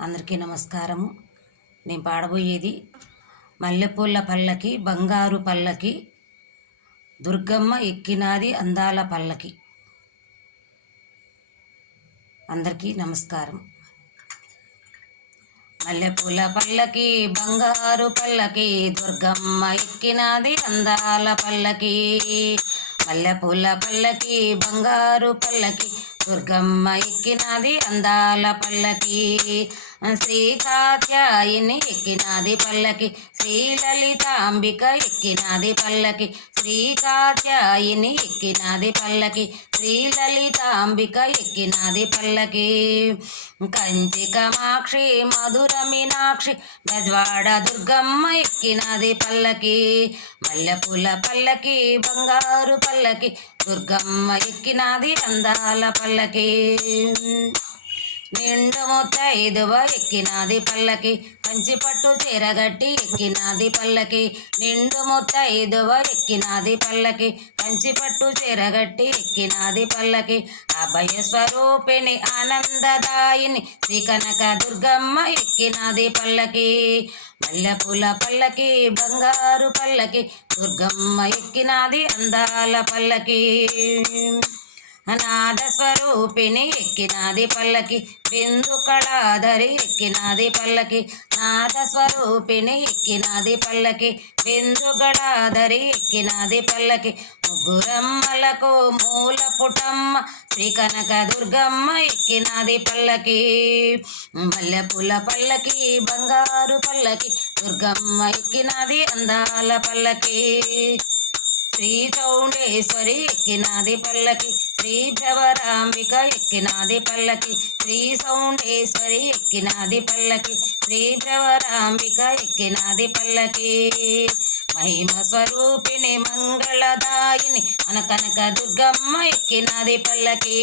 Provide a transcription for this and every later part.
అందరికీ నమస్కారము. నేను పాడబోయేది మల్లెపూల పల్లకి బంగారు పల్లకి దుర్గమ్మ ఎక్కినాది అందాల పల్లకి. అందరికీ నమస్కారం. మల్లెపూల పల్లకి బంగారు పల్లకి దుర్గమ్మ ఎక్కినాది అందాల పల్లకి. మల్లెపూల పల్లకి బంగారు పల్లకి దుర్గమ్మ ఎక్కినాది అందాల పల్లకి. శ్రీ కాత్యాయని ఎక్కినాది పల్లకి, శ్రీ లలితాంబిక ఎక్కినాది పల్లకి. శ్రీ కాత్యాయని ఎక్కినాది పల్లకి, శ్రీ లలితాంబిక ఎక్కినాది పల్లకి. కంచి కామాక్షి మధుర మీనాక్షి బెజవాడ దుర్గమ్మ ఎక్కినాది పల్లకి. మల్లెపూల పల్లకి బంగారు పల్లకి దుర్గమ్మ ఎక్కినాది అందాల పల్లకి. నిండు ముత్తైదువ ఎక్కినాది పల్లకి, కంచి పట్టు చీరగట్టి ఎక్కినాది పల్లకి. నిండు ముత్తైదువ ఎక్కినాది పల్లకి, కంచి పట్టు చీరగట్టి ఎక్కినాది పల్లకి. అభయ స్వరూపిణి ఆనందదాయిని శ్రీ కనక దుర్గమ్మ ఎక్కినాది పల్లకి. మల్లెపూల పల్లకి బంగారు పల్లకి దుర్గమ్మ ఎక్కినాది అందాల పల్లకి. నాద స్వరూపిణి ఎక్కినాది పల్లకి, బిందు కళాధరి ఎక్కినాది పల్లకి. నాద స్వరూపిణి ఎక్కినాది పల్లకి, బిందు కళాధరి ఎక్కినాది పల్లకి. ముగ్గురమ్మలకు మూల పుటమ్మ శ్రీ కనక దుర్గమ్మ ఎక్కినాది పల్లకి. మల్లెపూల పల్లకి బంగారు పల్లకి దుర్గమ్మ ఎక్కినాది అందాల పల్లకి. శ్రీ చౌండేశ్వరి ఎక్కినాది పల్లకి, శ్రీ భ్రవరాంబిక ఎక్కినాది పల్లకి. శ్రీ చౌండేశ్వరి ఎక్కినాది పల్లకి, శ్రీ భ్రవరాంబిక ఎక్కినాది పల్లకి. మహిమ స్వరూపిణి మంగళదాయిని మన కనక దుర్గమ్మ ఎక్కినాది పల్లకి.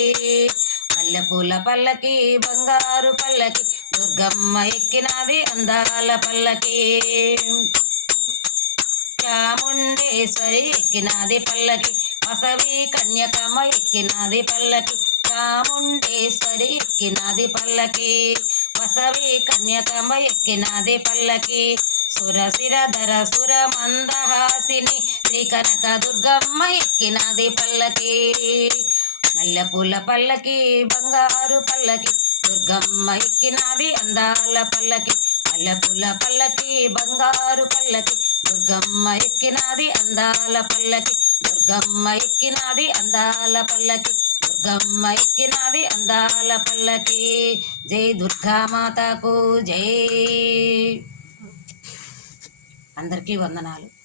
మల్లెపూల పల్లకి బంగారు పల్లకి దుర్గమ్మ ఎక్కినాది అందాల పల్లకి. చాముండేశ్వరి ఎక్కినాది పల్లకి, వసవి కన్యకమ్మ ఎక్కినాది పల్లకి. చాముండేశ్వరి ఎక్కినాది పల్లకి, వసవి కన్యకమ్మ ఎక్కినాది పల్లకి. సురశిరధర సుర మందహాసిని శ్రీ కనక దుర్గమ్మ ఎక్కినాది పల్లకి. మల్లెపూల పల్లకి బంగారు పల్లకి దుర్గమ్మ ఎక్కినాది అందాల పల్లకి. మల్లెపూల పల్లకి బంగారు పల్లకి దుర్గమ్మ ఎక్కినాది అందాల పల్లకి. దుర్గమ్మ ఎక్కినాది అందాల పల్లకి. దుర్గమ్మ ఎక్కినాది అందాల పల్లకి. జై దుర్గామాతకు జై. అందరికీ వందనాలు.